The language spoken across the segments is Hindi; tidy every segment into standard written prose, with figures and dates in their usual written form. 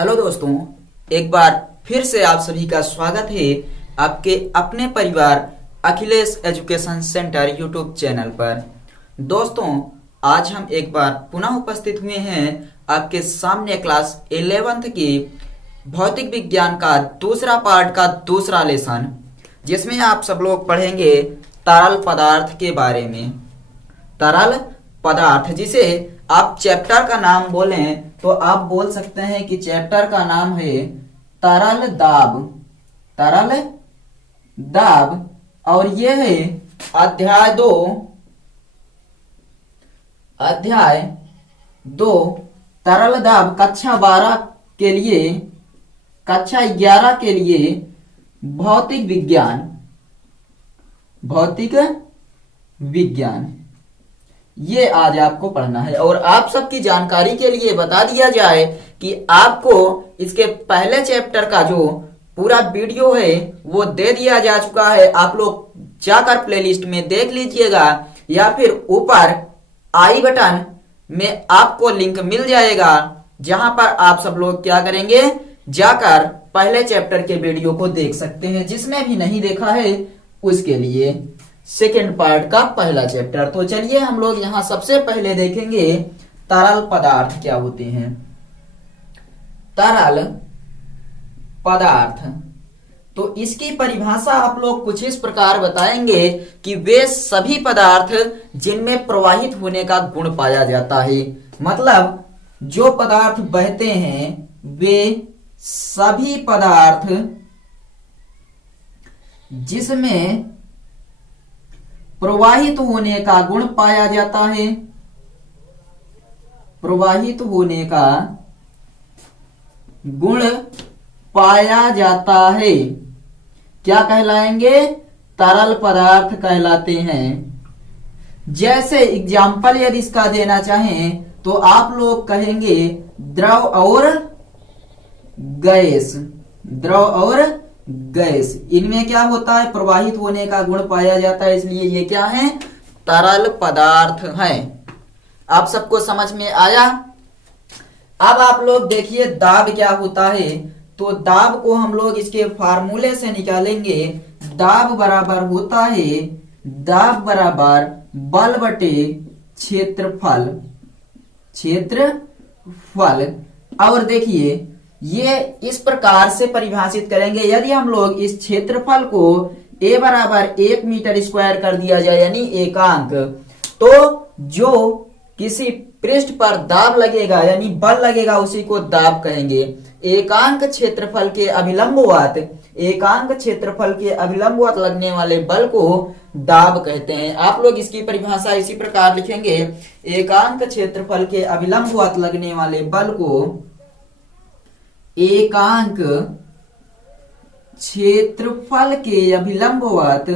हेलो दोस्तों, एक बार फिर से आप सभी का स्वागत है आपके अपने परिवार Akhilesh education centre YouTube channel पर। दोस्तों, आज हम एक बार पुनः उपस्थित हुए हैं आपके सामने क्लास 11th की भौतिक विज्ञान का दूसरा पार्ट का दूसरा लेसन, जिसमें आप सब लोग पढ़ेंगे तरल पदार्थ के बारे में। तरल पदार्थ, जिसे आप चैप्टर का नाम बोलें तो आप बोल सकते हैं कि चैप्टर का नाम है तरल दाब। तरल दाब, और यह है अध्याय 2 तरल दाब कक्षा 12 के लिए, कक्षा 11 के लिए भौतिक विज्ञान ये आज आपको पढ़ना है। और आप सबकी जानकारी के लिए बता दिया जाए कि आपको इसके पहले चैप्टर का जो पूरा वीडियो है वो दे दिया जा चुका है। आप लोग जाकर प्लेलिस्ट में देख लीजिएगा या फिर ऊपर आई बटन में आपको लिंक मिल जाएगा, जहां पर आप सब लोग क्या करेंगे, जाकर पहले चैप्टर के वीडियो को देख सकते हैं। जिसने भी नहीं देखा है उसके लिए सेकेंड पार्ट का पहला चैप्टर। तो चलिए हम लोग यहां सबसे पहले देखेंगे तरल पदार्थ क्या होते हैं। तरल पदार्थ, तो इसकी परिभाषा आप लोग कुछ इस प्रकार बताएंगे कि वे सभी पदार्थ जिनमें प्रवाहित होने का गुण पाया जाता है। मतलब जो पदार्थ बहते हैं वे सभी पदार्थ जिसमें प्रवाहित होने का गुण पाया जाता है, प्रवाहित होने का गुण पाया जाता है, क्या कहलाएंगे, तरल पदार्थ कहलाते हैं। जैसे एग्जाम्पल यदि इसका देना चाहें तो आप लोग कहेंगे द्रव और गैस। द्रव और गैस, इनमें क्या होता है, प्रवाहित होने का गुण पाया जाता है, इसलिए ये क्या है, तरल पदार्थ है। आप सबको समझ में आया। अब आप लोग देखिए दाब क्या होता है। तो दाब को हम लोग इसके फार्मूले से निकालेंगे। दाब बराबर होता है, दाब बराबर बल बटे क्षेत्रफल। क्षेत्रफल, और देखिए ये इस प्रकार से परिभाषित करेंगे। यदि हम लोग इस क्षेत्रफल को a बराबर 1 मीटर स्क्वायर कर दिया जाए, यानी एकांक, तो जो किसी पृष्ठ पर दाब लगेगा यानी बल लगेगा उसी को दाब कहेंगे। एकांक क्षेत्रफल के अभिलंबवत, एकांक क्षेत्रफल के अभिलंबवत लगने वाले बल को दाब कहते हैं। आप लोग इसकी परिभाषा इसी प्रकार लिखेंगे, एकांक क्षेत्रफल के अभिलंबवत लगने वाले बल को एकांक क्षेत्रफल के अभिलंबवत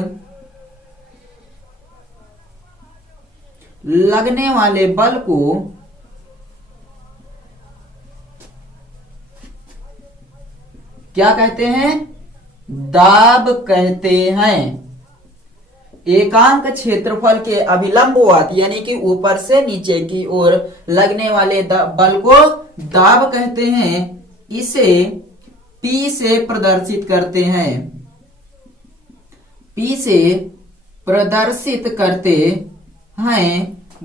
लगने वाले बल को क्या कहते हैं, दाब कहते हैं। एकांक क्षेत्रफल के अभिलंबवत यानी कि ऊपर से नीचे की ओर लगने वाले बल को दाब कहते हैं। इसे P से प्रदर्शित करते हैं, P से प्रदर्शित करते हैं।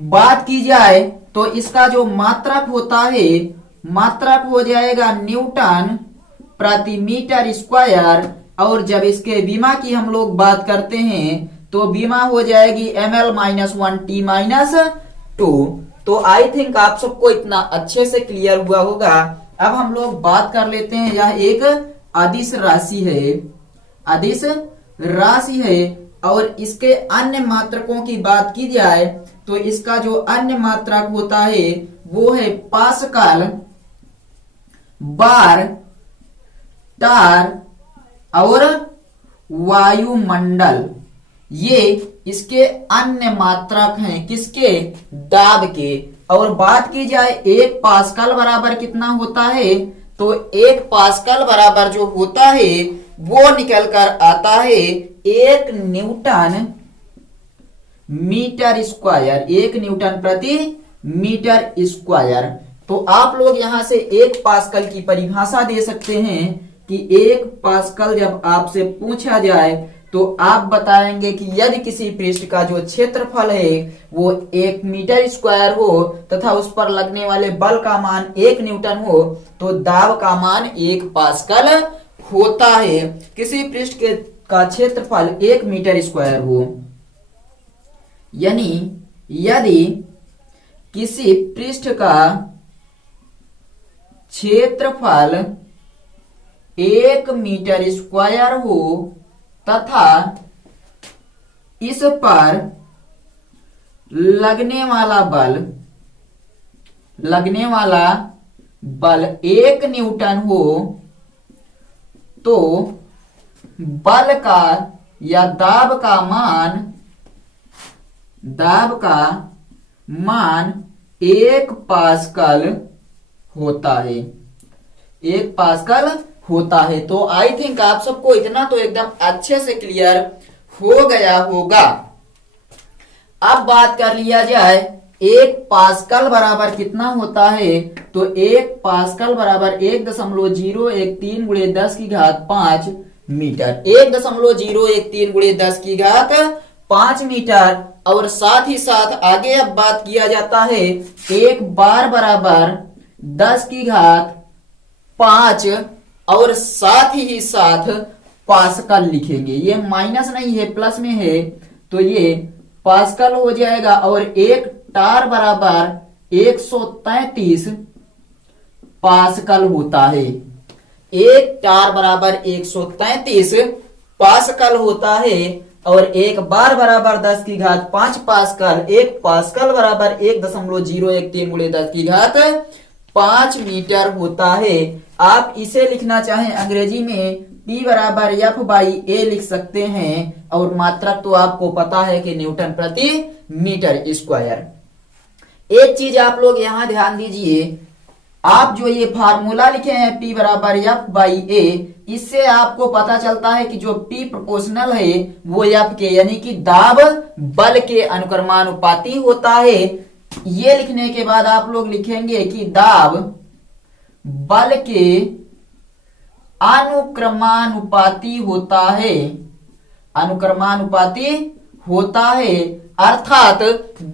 बात की जाए तो इसका जो मात्रक होता है, मात्रक हो जाएगा न्यूटन प्रति मीटर स्क्वायर। और जब इसके विमा की हम लोग बात करते हैं तो विमा हो जाएगी ml-1 t-2। तो आई थिंक आप सबको इतना अच्छे से क्लियर हुआ होगा। अब हम लोग बात कर लेते हैं, यह एक अदिश राशि है, अदिश राशि है। और इसके अन्य मात्रकों की बात की जाए तो इसका जो अन्य मात्रक होता है वो है पास्कल, बार, टार और वायुमंडल। ये इसके अन्य मात्रक हैं, किसके, दाब के। और बात की जाए 1 पास्कल बराबर कितना होता है, तो 1 पास्कल बराबर जो होता है वो निकल कर आता है 1 न्यूटन मीटर स्क्वायर, 1 न्यूटन प्रति मीटर स्क्वायर। तो आप लोग यहां से 1 पास्कल की परिभाषा दे सकते हैं कि 1 पास्कल जब आपसे पूछा जाए तो आप बताएंगे कि यदि किसी पृष्ठ का जो क्षेत्रफल है वो 1 मीटर स्क्वायर हो तथा उस पर लगने वाले बल का मान 1 न्यूटन हो तो दाब का मान 1 पास्कल होता है। किसी पृष्ठ का क्षेत्रफल 1 मीटर स्क्वायर हो, यानी यदि किसी पृष्ठ का क्षेत्रफल 1 मीटर स्क्वायर हो तथा इस पर लगने वाला बल 1 न्यूटन हो तो बल का या दाब का मान 1 पास्कल होता है। 1 पास्कल होता है। तो आई थिंक आप सबको इतना तो एकदम अच्छे से क्लियर हो गया होगा। अब बात कर लिया जाए 1 पास्कल बराबर कितना होता है, तो 1 पास्कल बराबर 1.013 गुणे 10 की घात 5 मीटर। 1.013 गुणे 10 की घात 5 मीटर। और साथ ही साथ आगे अब बात किया जाता है 1 बार बराबर 10 की घात 5 और साथ ही साथ पास्कल लिखेंगे। ये माइनस नहीं है, प्लस में है, तो ये पास्कल हो जाएगा। और 1 टार बराबर 133 पास्कल होता है। 1 टार बराबर 133 पास्कल होता है। और 1 बार बराबर 10 की घात 5 पास्कल। 1 पास्कल बराबर 1.013 गुणे 10 की घात 5 मीटर होता है। आप इसे लिखना चाहें अंग्रेजी में P बराबर F/A लिख सकते हैं। और मात्रक तो आपको पता है कि न्यूटन प्रति मीटर स्क्वायर। एक चीज आप लोग यहां ध्यान दीजिए, आप जो ये फार्मूला लिखे हैं P बराबर F/A, इससे आपको पता चलता है कि जो P प्रोपोर्शनल है वो F के यानी कि दाब बल के अनुक्रमानुपाती होता है। ये लिखने के बाद आप लोग लिखेंगे कि दाब बल के अनुक्रमानुपाती होता है। अनुक्रमानुपाती होता है अर्थात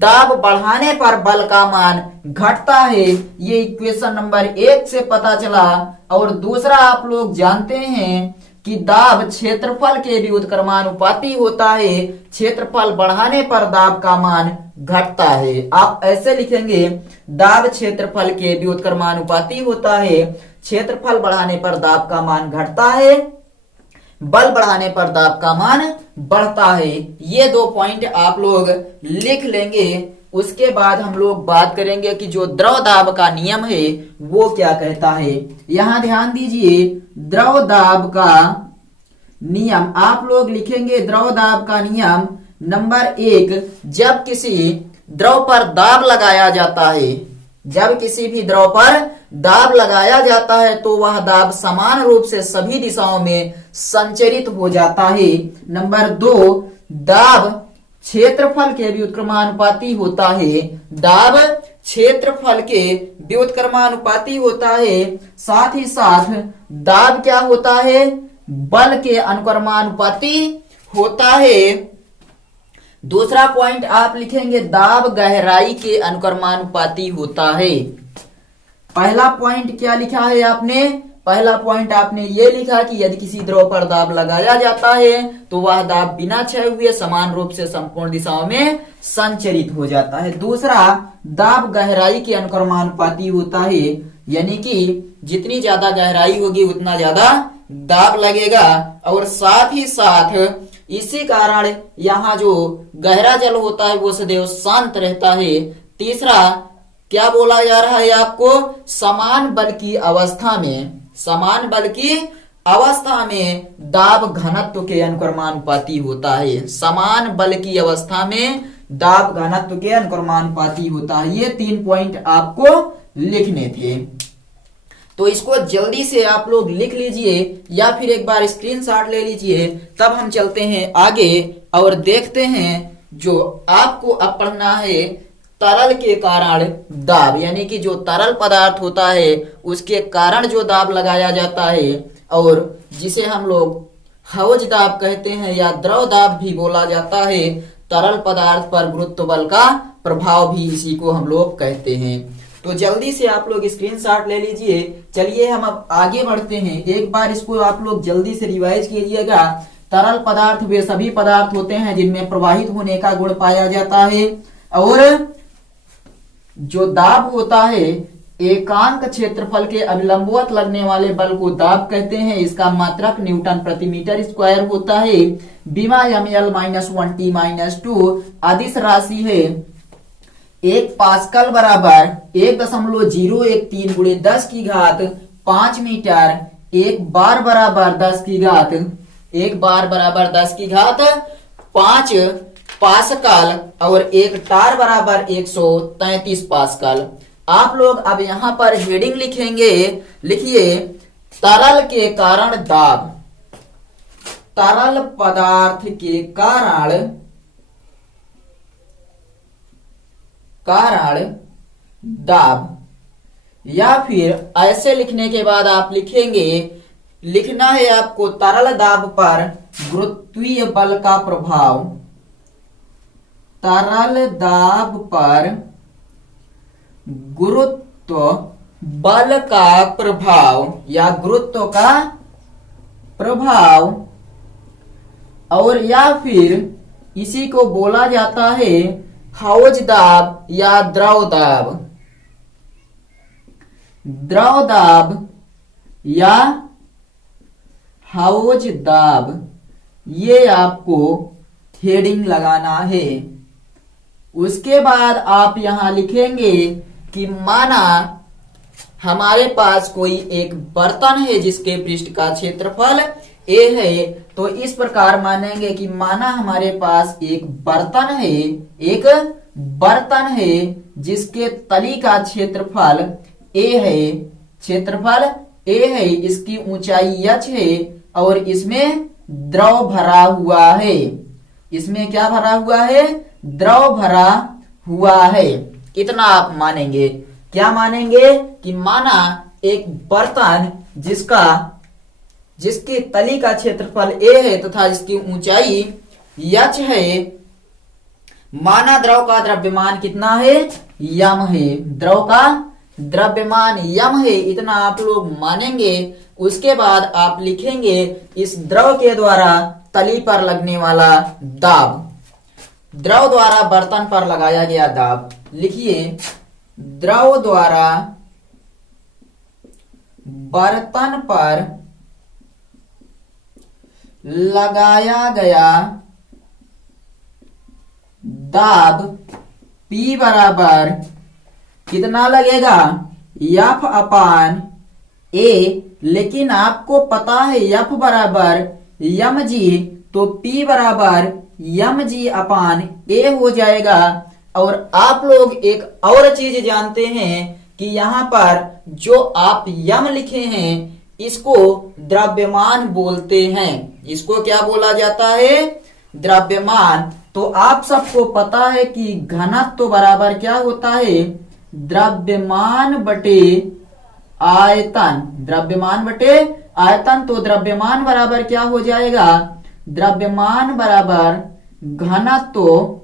दाब बढ़ाने पर बल का मान घटता है। ये इक्वेशन नंबर 1 से पता चला। और दूसरा आप लोग जानते हैं कि दाब क्षेत्रफल के व्युत्क्रमानुपाती होता है। क्षेत्रफल बढ़ाने पर दाब का मान घटता है। आप ऐसे लिखेंगे, दाब क्षेत्रफल के व्युत्क्रमानुपाती होता है, क्षेत्रफल बढ़ाने पर दाब का मान घटता है, बल बढ़ाने पर दाब का मान बढ़ता है। ये 2 पॉइंट आप लोग लिख लेंगे। उसके बाद हम लोग बात करेंगे कि जो द्रव दाब का नियम है वो क्या कहता है। यहां ध्यान दीजिए, द्रव दाब का नियम आप लोग लिखेंगे। द्रव दाब का नियम नंबर 1, जब किसी द्रव पर दाब लगाया जाता है, जब किसी भी द्रव पर दाब लगाया जाता है तो वह दाब समान रूप से सभी दिशाओं में संचरित हो जाता है। नंबर 2, दाब क्षेत्रफल के व्युत्क्रमानुपाती होता है। दाब क्षेत्रफल के व्युत्क्रमानुपाती होता है। साथ ही साथ दाब क्या होता है, बल के अनुक्रमानुपाती होता है। दूसरा पॉइंट आप लिखेंगे, दाब गहराई के अनुक्रमानुपाती होता है। पहला पॉइंट क्या लिखा है आपने, पहला पॉइंट आपने ये लिखा कि यदि किसी द्रव पर दाब लगाया जाता है तो वह दाब बिना क्षय हुए समान रूप से संपूर्ण दिशाओं में संचरित हो जाता है। दूसरा, दाब गहराई के अनुक्रमानुपाती होता है, यानी कि जितनी ज्यादा गहराई होगी उतना ज्यादा दाब लगेगा। और साथ ही साथ इसी कारण यहाँ जो गहरा जल होता है वो सदैव शांत रहता है। तीसरा, क्या बोला जा रहा है आपको, समान बल की अवस्था में, समान बल की अवस्था में दाब घनत्व के अनुक्रमानुपाती होता है। समान बल की अवस्था में दाब घनत्व के अनुक्रमानुपाती होता है। ये 3 पॉइंट आपको लिखने थे, तो इसको जल्दी से आप लोग लिख लीजिए या फिर एक बार स्क्रीनशॉट ले लीजिए। तब हम चलते हैं आगे और देखते हैं जो आपको अब पढ़ना है तरल के कारण दाब, यानी कि जो तरल पदार्थ होता है उसके कारण जो दाब लगाया जाता है, और जिसे हम लोग हौज दाब कहते हैं या द्रव दाब भी बोला जाता है। तरल पदार्थ पर गुरुत्व बल का प्रभाव भी इसी को हम लोग कहते हैं। तो जल्दी से आप लोग स्क्रीनशॉट ले लीजिए। चलिए हम अब आगे बढ़ते हैं। एक बार इसको आप लोग जल्दी से रिवाइज कीजिएगा। तरल पदार्थ वे सभी पदार्थ होते हैं जिनमें प्रवाहित होने का गुण पाया जाता है, और जो दाब होता है एकांक क्षेत्रफल के अभिलंबवत लगने वाले बल को दाब कहते हैं। इसका मात्रक न्यूटन प्रति मीटर स्क्वायर होता है। बीमा ml -1t-2 अदिश राशि है। 1 पास्कल बराबर 1.013 गुणे 10 की घात 5 मीटर। 1 बार बराबर 10 की घात 5 पास्कल, और 1 टार बराबर 133 पास्कल। आप लोग अब यहां पर हेडिंग लिखेंगे। लिखिए तरल के कारण दाब। तरल पदार्थ के कारण दाब, या फिर ऐसे लिखने के बाद आप लिखेंगे, लिखना है आपको तरल दाब पर गुरुत्वीय बल का प्रभाव। तरल दाब पर गुरुत्व बल का प्रभाव या गुरुत्व का प्रभाव, और या फिर इसी को बोला जाता है हौज दाब या द्रव दाब। द्रव दाब या हौज दाब, ये आपको हेडिंग लगाना है। उसके बाद आप यहां लिखेंगे कि माना हमारे पास कोई एक बर्तन है जिसके पृष्ठ का क्षेत्रफल a है, तो इस प्रकार मानेंगे कि माना हमारे पास एक बर्तन है जिसके तली का क्षेत्रफल a है, इसकी ऊंचाई h है, और इसमें द्रव भरा हुआ है। इसमें क्या भरा हुआ है? द्रव भरा हुआ है। इतना आप मानेंगे। क्या मानेंगे? कि माना एक बर्तन जिसकी तली का क्षेत्रफल a है तथा जिसकी ऊंचाई h है। माना द्रव का द्रव्यमान कितना है? यम है। द्रव का द्रव्यमान यम है, इतना आप लोग मानेंगे। उसके बाद आप लिखेंगे इस द्रव के द्वारा तली पर लगने वाला दाब। द्रव द्वारा बर्तन पर लगाया गया दाब। लिखिए द्रव द्वारा बर्तन पर लगाया गया दाब P बराबर कितना लगेगा? F upon A। लेकिन आपको पता है F बराबर mg, तो P बराबर mg अपान A हो जाएगा। और आप लोग एक और चीज जानते हैं कि यहाँ पर जो आप यम लिखे हैं इसको द्रव्यमान बोलते हैं। इसको क्या बोला जाता है? द्रव्यमान। तो आप सबको पता है कि घनत्व तो बराबर क्या होता है? द्रव्यमान बटे आयतन। द्रव्यमान बटे आयतन। तो द्रव्यमान बराबर क्या हो जाएगा? द्रव्यमान बराबर घनत्व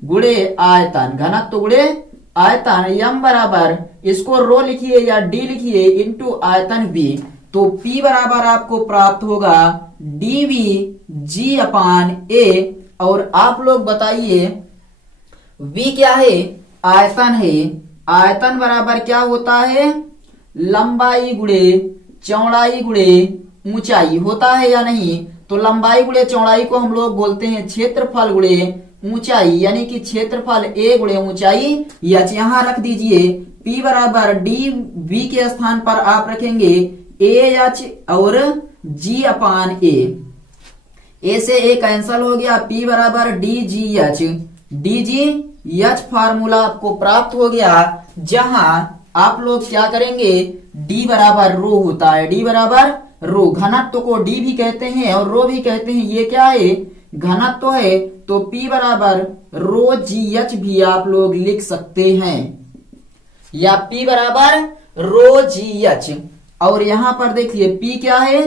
गुणे आयतन। घनत्व गुणे आयतन। यम बराबर इसको रो लिखिए या डी लिखिए इंटू आयतन v। तो P बराबर आपको प्राप्त होगा dv g अपान a। और आप लोग बताइए v क्या है? आयतन है। आयतन बराबर क्या होता है? लंबाई गुणे चौड़ाई गुणे ऊंचाई होता है या नहीं? तो लंबाई गुणे चौड़ाई को हम लोग बोलते हैं क्षेत्रफल गुणे ऊंचाई, यानी कि क्षेत्रफल a गुणे ऊंचाई h। यहां रख दीजिए P बराबर डी v के स्थान पर आप रखेंगे AH और G अपान A। A से A कैंसल हो गया। P बराबर DGH। DGH फार्मूला आपको प्राप्त हो गया, जहां आप लोग क्या करेंगे? D बराबर रो होता है। D बराबर रो। घनत्व को D भी कहते हैं और रो भी कहते हैं। ये क्या है? घनत्व है तो P बराबर रो जी एच भी आप लोग लिख सकते हैं, या P बराबर रो जी एच। और यहां पर देखिए P क्या है,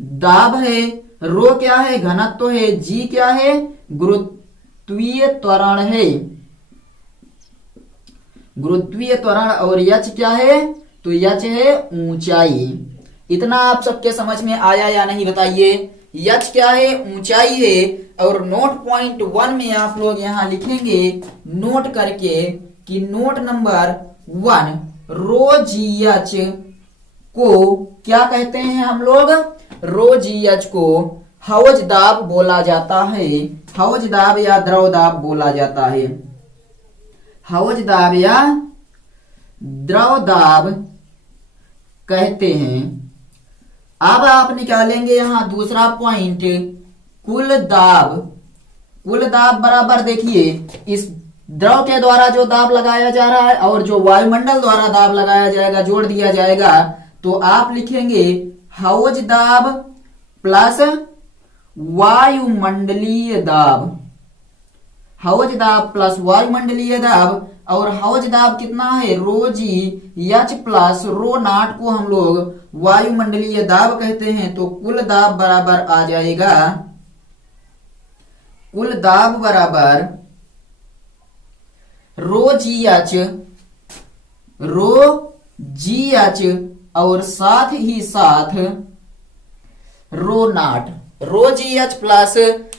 दाब है, रो क्या है, घनत्व है, जी क्या है, गुरुत्वीय त्वरण है, गुरुत्वीय त्वरण, और यच क्या है, तो यच है ऊंचाई। इतना आप सबके समझ में आया या नहीं बताइए। यच क्या है, ऊंचाई है। और नोट पॉइंट 1 में आप लोग यहां लिखेंगे नोट करके कि नोट नंबर 1, रो जी एच को क्या कहते हैं हम लोग, रो जी एच को हौज दाब बोला जाता है, हौज दाब या द्रव दाब बोला जाता है, हौज दाब या द्रव दाब कहते हैं। अब आप निकालेंगे यहां दूसरा पॉइंट, कुल दाब। कुल दाब बराबर देखिए इस द्रव के द्वारा जो दाब लगाया जा रहा है और जो वायुमंडल द्वारा दाब लगाया जाएगा, जोड़ दिया जाएगा, तो आप लिखेंगे हौज दाब प्लस वायुमंडलीय दाब, हौज दाब प्लस वायुमंडलीय दाब। और हौज दाब कितना है, rho g h plus rho naught को हम लोग वायुमंडलीय दाब कहते हैं। तो कुल दाब बराबर आ जाएगा, कुल दाब बराबर रो जी एच, रो जी एच और साथ ही साथ rho naught, rho g h plus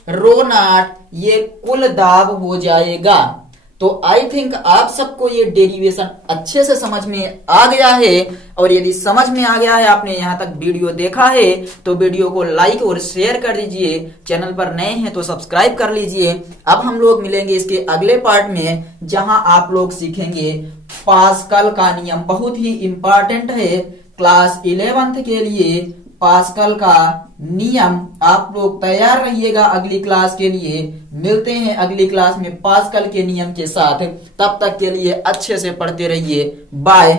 rho naught, ये कुल दाब हो जाएगा। तो आई थिंक आप सबको ये डेरिवेशन अच्छे से समझ में आ गया है। और यदि समझ में आ गया है, आपने यहां तक वीडियो देखा है, तो वीडियो को लाइक और शेयर कर दीजिए। चैनल पर नए हैं तो सब्सक्राइब कर लीजिए। अब हम लोग मिलेंगे इसके अगले पार्ट में, जहां आप लोग सीखेंगे पास्कल का नियम। बहुत ही इंपॉर्टेंट है क्लास 11th के लिए पास्कल का नियम। आप लोग तैयार रहिएगा अगली क्लास के लिए। मिलते हैं अगली क्लास में पास्कल के नियम के साथ। तब तक के लिए अच्छे से पढ़ते रहिए। बाय।